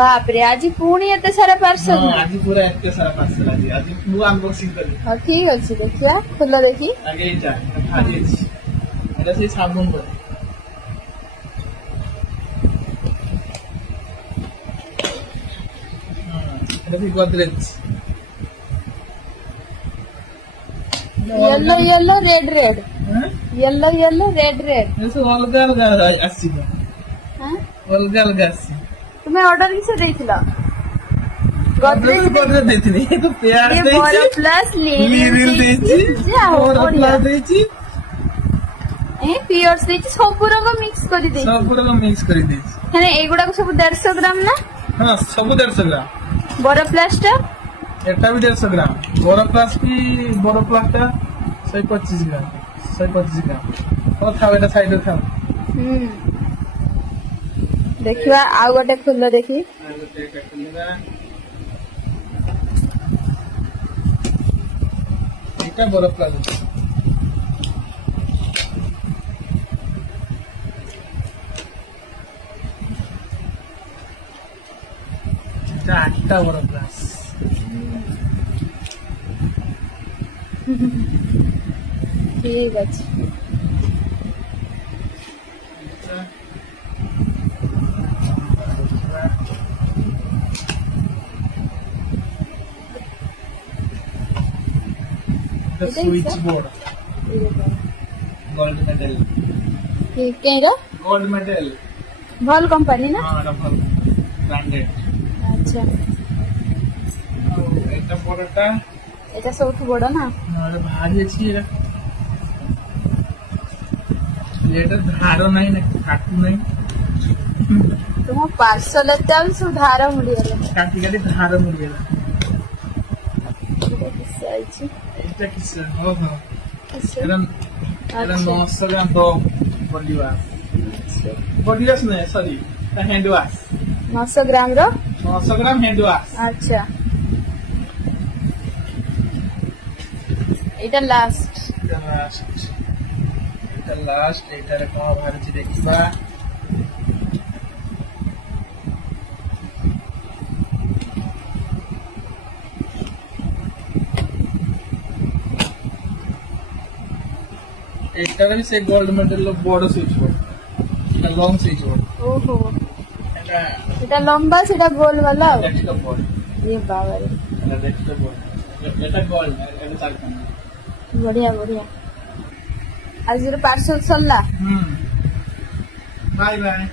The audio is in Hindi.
बाप रे आज पुणी एते सारा पार्सल आज पूरा एते सारा पार्सल आज मु अनबॉक्सिंग करी हां ठीक अछि देखिया खोलो देखी आगे जा खाजे एटा से साबुन पर एटा से Godrej yellow yellow red red yellow yellow red red ये सब अलग अलग आसी हां अलग अलग आसी तुम्हें ऑर्डर किसे देथिला गोदरेज देथिनी ये तो प्यार देछि बोरो प्लस लीरियल देछि बोरो प्लस देछि ए पियर्स देछि सब रंग मिक्स करि देछि सब रंग मिक्स करि देछि माने एगुडा को सब 150 ग्राम ना हां सब 150 ग्राम बोरो प्लस टा एटा भी 150 ग्राम बोरो प्लस टा 125 ग्राम 125 ग्राम और खाओ एटा साइड खाओ देखिवा आउ गोटे खुल्लो देखी एटा बोरो प्लस एटा 8टा बोरो प्लस ठीक अछि The switchboard. Gold medal. केरा Gold medal. भल कंपनी ना हां भल ब्रांडेड अच्छा एटा बड़टा एटा सबठु बड़ ना अरे भारी अछि एटा धारो नहीं ना काटू नहीं तुम पार्सल एतल सुधार मुड़ियला काटी काटी धारो मुड़ियला किस एटा किस हो हो एटा 900 ग्राम दो बॉडी वॉश नहीं सॉरी हैंड वॉश 900 ग्राम रो 900 ग्राम हैंड वॉश अच्छा एटा लास्ट एटा रे को भारती देखिबा एटा भी से गोल्ड मेडल लो बड़ स्विच बोर्ड एटा लॉन्ग स्विच बोर्ड ओहो एटा लंबा सेटा गोल वाला डेस्कटॉप बोर्ड ये बाबा रे एटा डेस्कटॉप बोर्ड एटा गोल्ड एटा साल बढ़िया बढ़िया आज पार्सल सरला बाय बाय